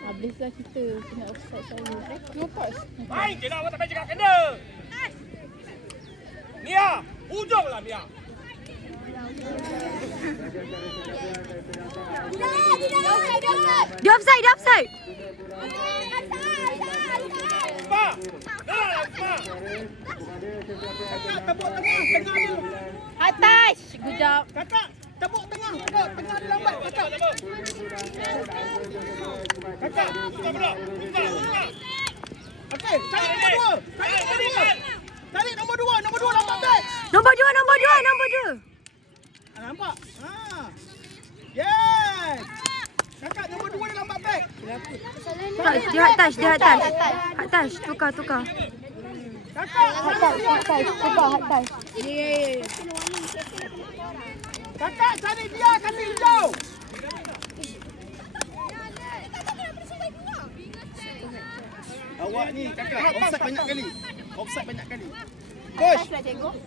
Habislah kita kena offside saya. Lepas. Main je lah, awak tak payah cakap kena. Mia, hujung lah Mia. Dia offside, dia offside. Isma, dah Isma. Kakak tepuk tengah dia. Atas. Good job. Kakak tepuk tengah dia lambat kakak. Kakak, Buka pula. Buka. okey, cari nombor 2. Cari nombor 2 lambat back. Nombor dua. Nampak? Yes. Kakak nombor 2 dia lambat back. Tak, dia hak touch. Tukar. Kakak, Atas. Ya. kakak cari dia kasih hijau. Awak ni kakak offside banyak kali. Coach.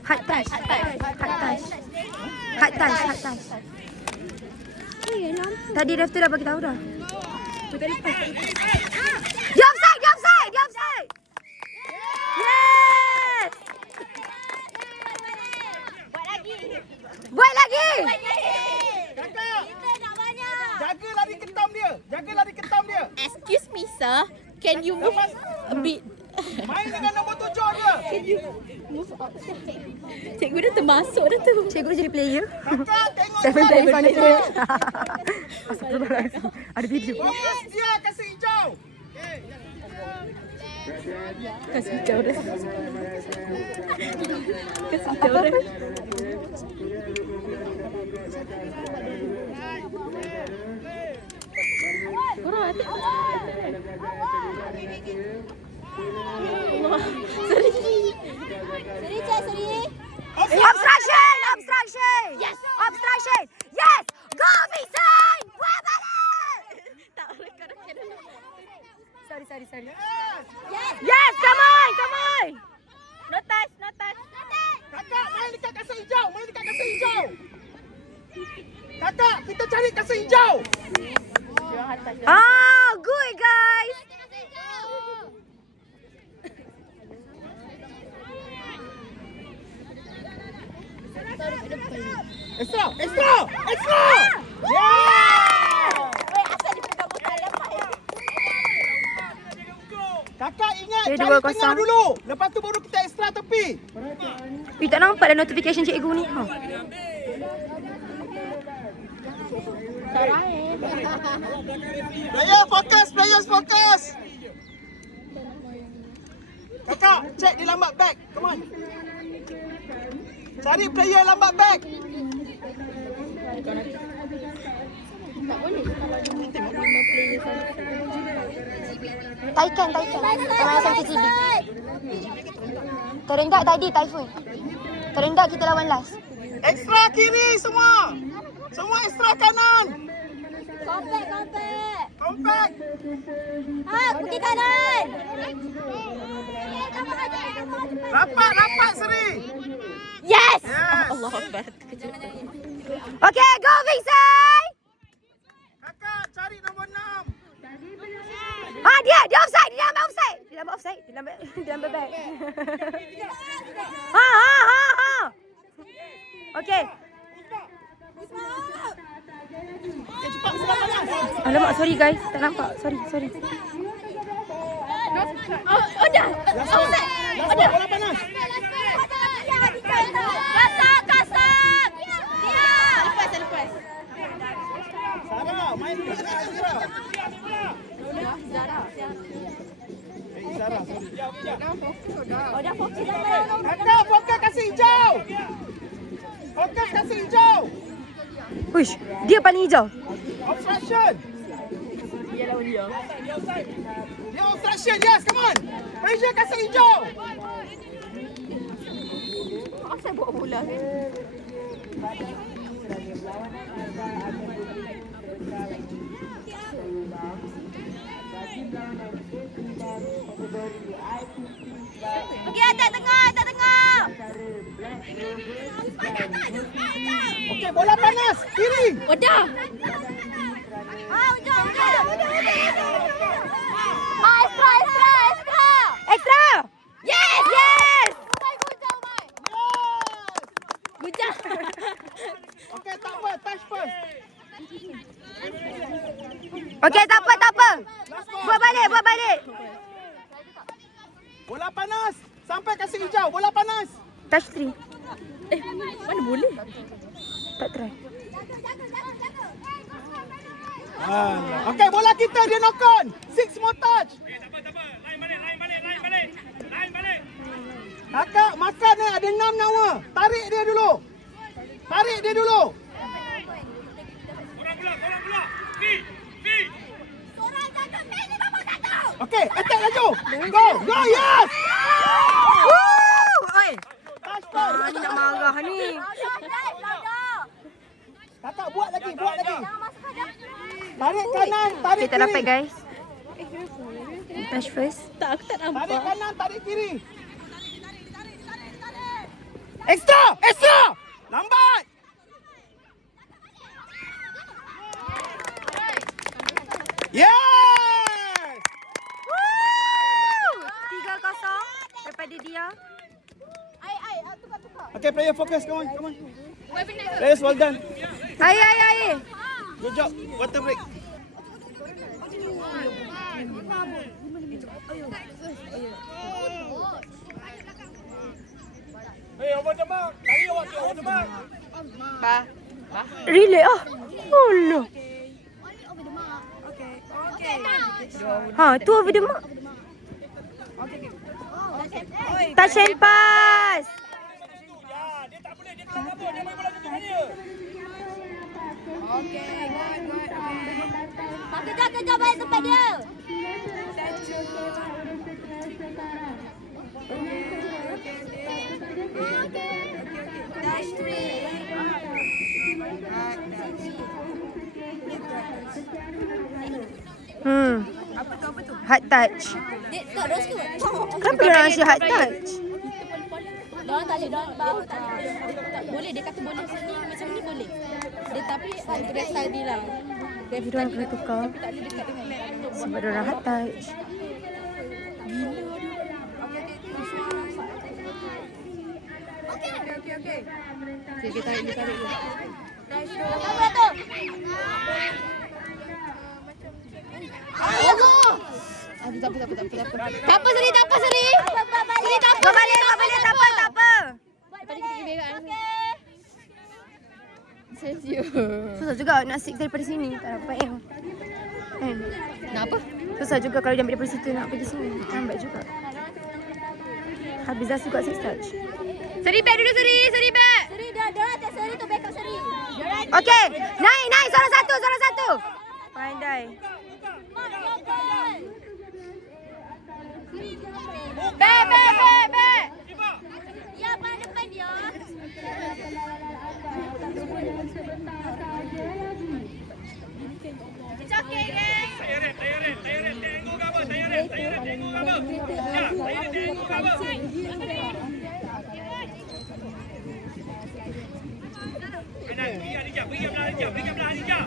Hak touch. Tadi ref tu dah bagi tahu dah. Dia offside. Yes! Buat lagi. Kakak. Jaga lari ketam dia. Excuse me, sir. Can you move a bit? Main dengan nombor 7 dia. Can you move up? Cikgu dah termasuk dah tu. Cikgu jadi player. Kakak tengok 7 dia. times on it. Astagfirullahaladzim. Ada video. Fokus dia kasih hijau. Kasih hijau dah. Korang hati. Allah. Sorry. Obstruction. Yes. Obstruction. Yes. Go Vincent. Buat balik. Tak rekan. Sorry. Yes. Yes, come on. No touch. Kakak main dekat kasih hijau. Kakak, kita cari kasih hijau. Good guys. Extra. Yeah! Kakak ingat Okay, cari 2-0. tengah dulu. Lepas tu baru kita extra tepi. Tak nampak dah notification cikgu ni. Players fokus. Kakak, check dia lambat back. Come on. Cari player lambat back. Taikan. Pemain SMTCB. Terenggak tadi Typhoon. Terenggak kita lawan last. Extra kiri semua. Semua extra kanan. Compact. Pergi kanan. Rapat Seri. Yes. Yes. Allah Akbar. Okay, go Vincent. Kakak cari nombor 6. Dia offside. Dia lambat back. Okay. Alamak, sorry guys. Tak nampak. Sorry. Oh dah. Offside. Dah bola panas. Kasar. Lepas. Sarah, main dulu dengan Azra. Zara, sorry. Dah fokus dah. Kakak, fokus kasih hijau. Uish, dia paling hijau. Obstruction. Dia lawan dia. Dia obstruction, yes, come on. Malaysia kasih hijau. Offside buat bola kan. Pergi atas tengah. Okey, bola panas. Kiri. Oh dah. Extra. Yes. Good job. Okay, tak apa. Touch first. Okey, tak apa. Buat balik. Bola panas. Sampai kasih hijau. Bola panas. Touch 3. Mana boleh? Tak try. Okay, bola kita dia knock on. 6 more touch. Tak apa. Lain balik. Kakak makan ni ada 6 nyawa. Tarik dia dulu. Korang pula. Fi. Okay, attack laju. Go, yes. Oi. Touch first. Ni nak marah ni. Kakak buat lagi. Tarik kanan, tarik Kita dapat kiri. guys. Touch first. Tak, aku tak Tarik nampak. kanan, tarik kiri. Extra. Lambat. Yes! 3-0 daripada dia. Okay, player focus. Come on. Players, well done. Air. Good job. Water break. Over the mark. Lari awak tu, over the mark. Really? Oh no. Tu over the mark. Touch and pass. Ya, dia tak boleh. Dia kena kabur. Dia main bola tutup dia. Kejar balik tempat dia. Apa tu? Hard touch. Kenapa dia orang asyik hard touch? Diorang tak boleh, diorang bahu tak boleh. Dia kata boleh sini, macam ni boleh. Dia tapi dress tadi lah. Dia orang kena tukar Tak boleh dekat dengan. sebab dia orang hard touch. Okay, dia tarik dia. Allah! Tak apa. Tak apa, Seri. Seri, tak apa. Kau balik, tak apa. Tadi kita kena berak. Serius. Susah juga nak six daripada sini. Tak dapat kan? Kenapa? Susah juga kalau dia ambil daripada situ nak pergi sini. Lambat juga. Habis dah juga six touch. Seri back dulu, Seri back. Seri dah atas Seri tu backup Seri. Okey. Naik. Suara satu. Pandai. Back. Ya, pada depan dia. It's okay, guys. Tayaret. Tengok cover. Tayaret. Tengok cover. Ya, tayaret. Tengok cover. Pergi belah Adija.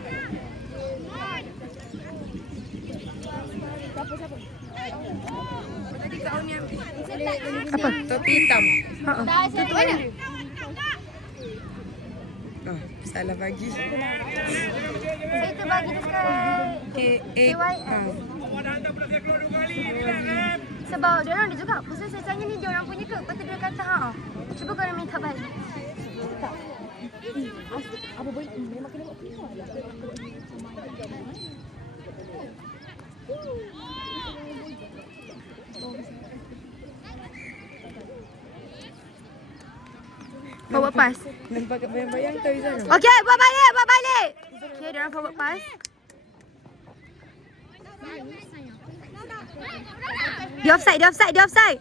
Apa? Topi hitam. Tutup mana? Salah bagi. Saya terbagi dia sekarang. KYM. Awak dah hantar pula saya keluar 2 kali. Relax kan? Sebab dia orang ada juga. Pasal saya tanya ni dia orang punya ke? Lepas tu dia kata cuba kau minta balik. Apa boleh? Memang kena buat keluar. Forward pass. Nampak bayang-bayang tu Izan. Okey, buat balik. Okey, dia orang forward pass. Dia offside.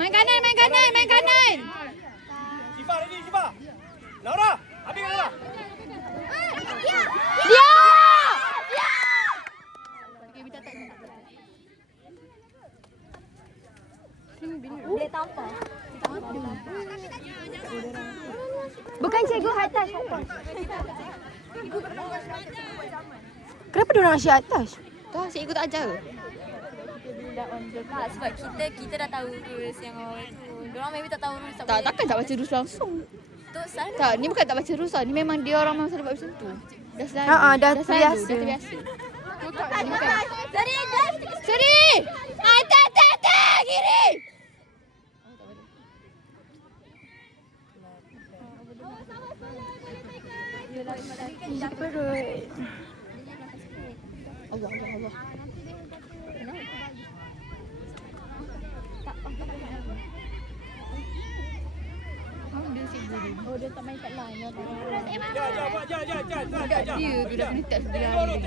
Main kanan. Siva ready, Siva. Laura, habis Laura. Dia! Dia tampar. Bukan cikgu atas. Kenapa dia orang asyik atas? Tahu cikgu tak ajar ke? Tak, sebab kita dah tahu rules yang awal tu. Diorang maybe tak tahu rules. Tak, takkan tak baca rules langsung. Tu salah. Tak, ni bukan tak baca rules tau. Ni memang dia orang memang selalu buat macam tu. Dah selalu. Dah selalu, terbiasa. Dah terbiasa. Seri, Seri! Atas, kiri! Allah. Oh, dia tak main kat line. Ya, Dia tu dah kena test dia. Tengok.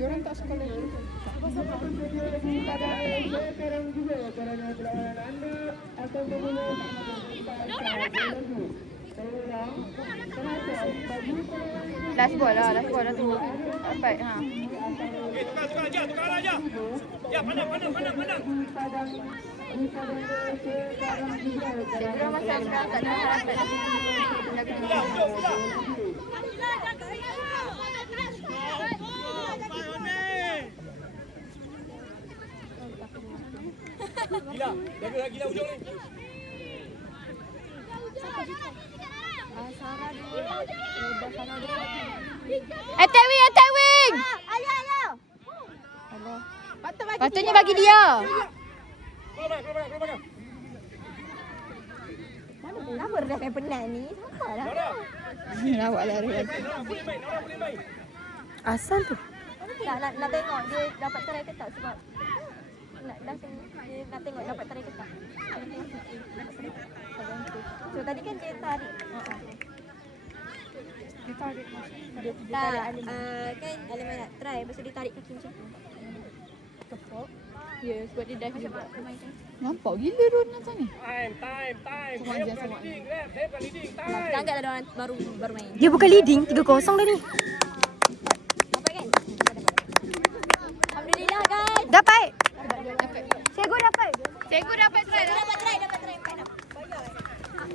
Diorang tak sekolah tu. Last ball lah tu. Dapat. Ha. Tukar aja. Ya, pandang. Diorang masa sekarang tak ada harapan. Dah kena. Gila ujung ni. Attack wing! Patutnya bagi dia. Keluar. Kenapa ref yang penat ni? Sabarlah. Lawak lah Rian. Nora boleh main. Asal tu. nak tengok dia dapat try ke tak sebab dia nak tengok dapat try ke tak. So tadi kan dia tarik. Dia tarik. Kan Aliman nak try pasal dia tarik kaki macam tu. Ya, sebab dia dive juga. Nampak gila Ron macam ni. Time. Saya bukan leading. Time. Janganlah dia orang baru main. Dia bukan leading 3-0 dah ni. Dapat kan? Alhamdulillah guys. Dapat. Cikgu dapat. Cikgu dapat try. Dapat try.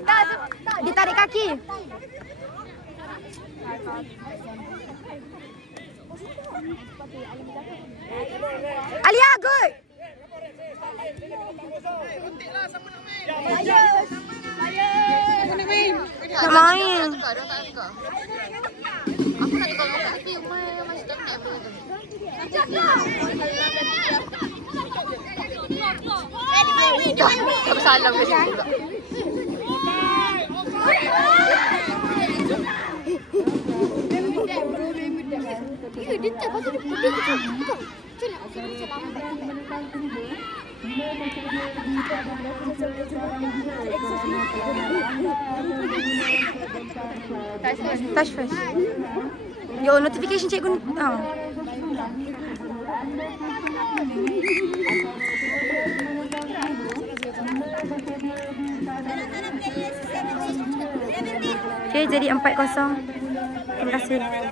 Tak, dia tarik kaki. Alia, good. Nak main. Aku nak tukar nombor tapi masih tak nak apa. Tak bersalah ke dia juga. Dia tak pasal dia putih ke macam Touch first. Yo, notification cikgu. Okay, jadi 4-0. Terima kasih.